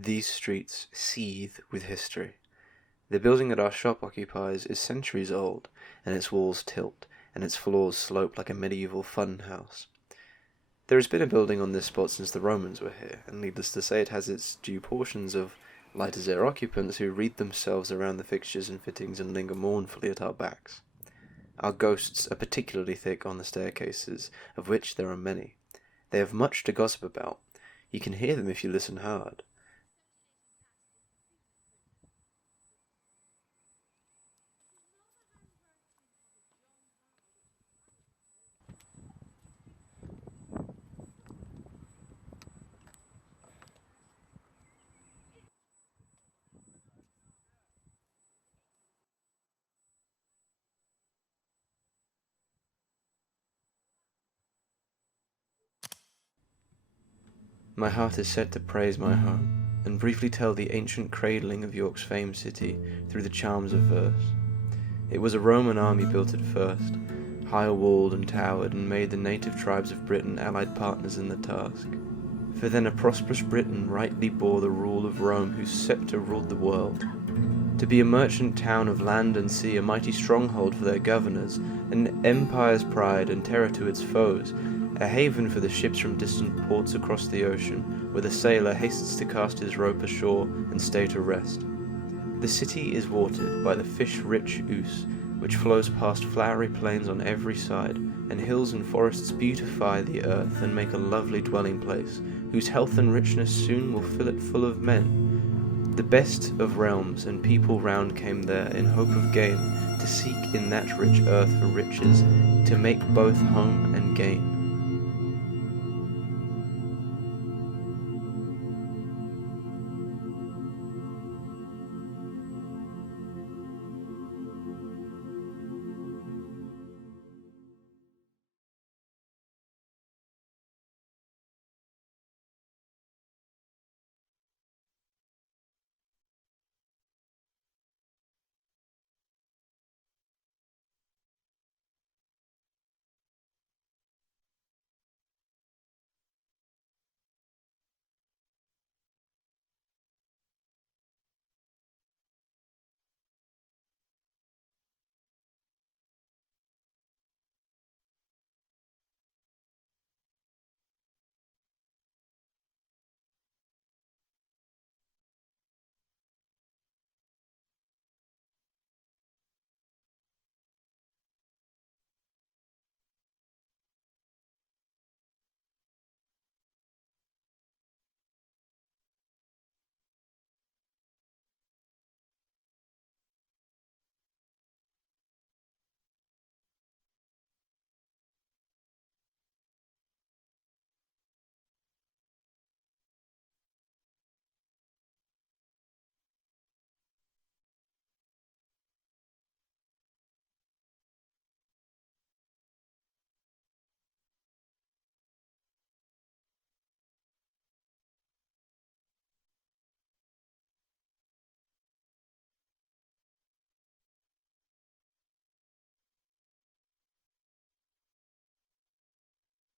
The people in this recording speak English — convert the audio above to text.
These streets seethe with history. The building that our shop occupies is centuries old, and its walls tilt, and its floors slope like a medieval fun house. There has been a building on this spot since the Romans were here, and needless to say it has its due portions of light-as-air occupants who wreathe themselves around the fixtures and fittings and linger mournfully at our backs. Our ghosts are particularly thick on the staircases, of which there are many. They have much to gossip about. You can hear them if you listen hard. My heart is set to praise my home, and briefly tell the ancient cradling of York's famed city through the charms of verse. It was a Roman army built it first, high walled and towered, and made the native tribes of Britain allied partners in the task. For then a prosperous Britain rightly bore the rule of Rome, whose sceptre ruled the world. To be a merchant town of land and sea, a mighty stronghold for their governors, an empire's pride and terror to its foes, a haven for the ships from distant ports across the ocean, where the sailor hastens to cast his rope ashore and stay to rest. The city is watered by the fish-rich Ouse, which flows past flowery plains on every side, and hills and forests beautify the earth and make a lovely dwelling place, whose health and richness soon will fill it full of men. The best of realms and people round came there in hope of gain, to seek in that rich earth for riches, to make both home and gain.